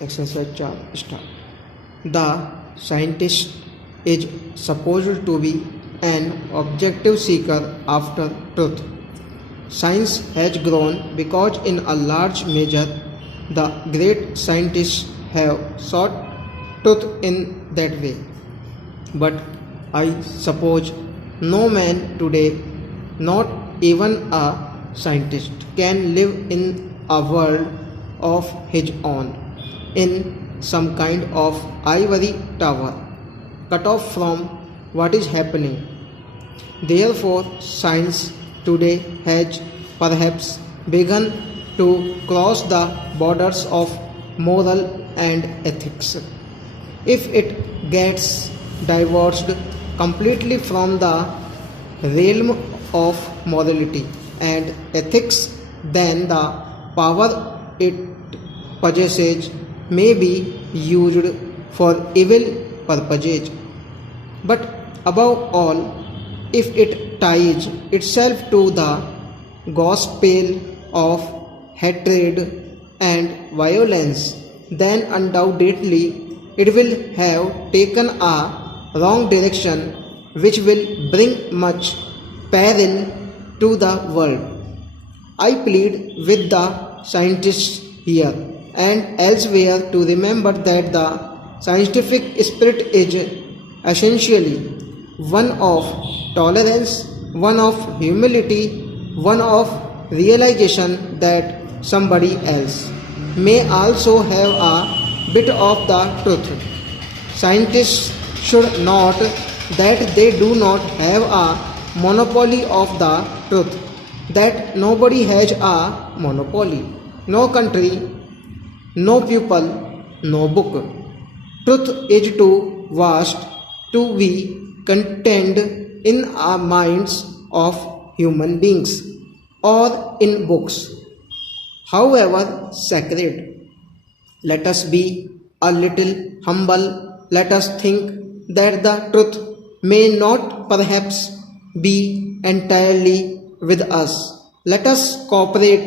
Exercise 4 start. The scientist is supposed to be an objective seeker after truth. Science has grown because, in a large measure, the great scientists have sought truth in that way. But I suppose no man today, not even a scientist, can live in a world of his own, in some kind of ivory tower, cut off from what is happening. Therefore, science today has perhaps begun to cross the borders of moral and ethics. If it gets divorced completely from the realm of morality and ethics, then the power it possesses may be used for evil purposes. But above all, if it ties itself to the gospel of hatred and violence, then undoubtedly it will have taken a wrong direction which will bring much peril to the world. I plead with the scientists here and elsewhere to remember that the scientific spirit is essentially one of tolerance, one of humility, one of realization that somebody else may also have a bit of the truth. Scientists should note that they do not have a monopoly of the truth, that nobody has a monopoly, no country, no people, no book. Truth is too vast to be contained in our minds of human beings or in books, however sacred. Let us be a little humble. Let us think that the truth may not perhaps be entirely with us. Let us cooperate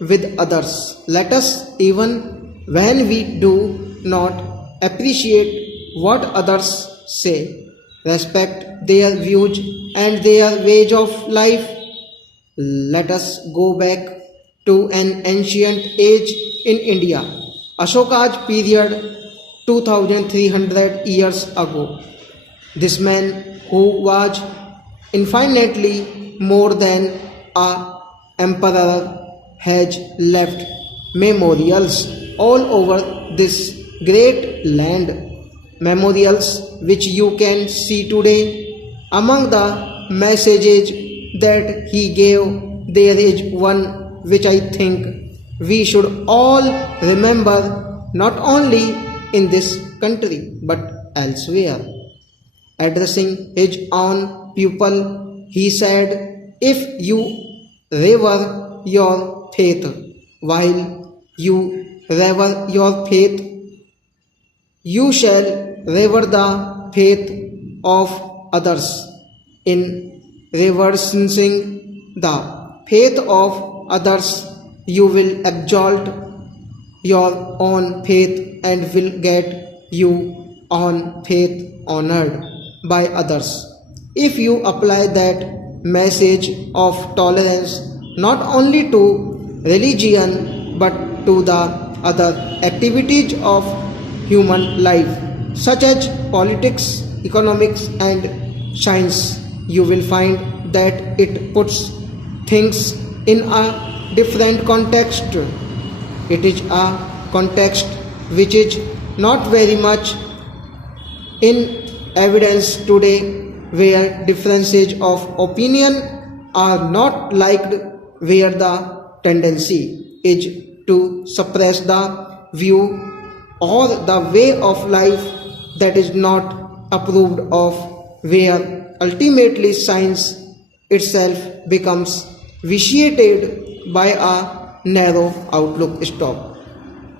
with others. Let us, even when we do not appreciate what others say, respect their views and their ways of life. Let us go back to an ancient age in India, Ashoka's period 2300 years ago. This man, who was infinitely more than an emperor, has left memorials all over this great land, memorials which you can see today. Among the messages that he gave, there is one which I think we should all remember, not only in this country but elsewhere. Addressing his own pupil, he said, "If you revere your faith, while you revere your faith, you shall revere the faith of others. In reverencing the faith of others, you will exalt your own faith and will get your own faith honored by others. If you apply that message of tolerance not only to religion but to the other activities of human life, such as politics, economics, and science, you will find that it puts things in a different context. It is a context which is not very much in evidence today, where differences of opinion are not liked, where the tendency is to suppress the view or the way of life that is not approved of, where ultimately science itself becomes vitiated by a narrow outlook. Stop.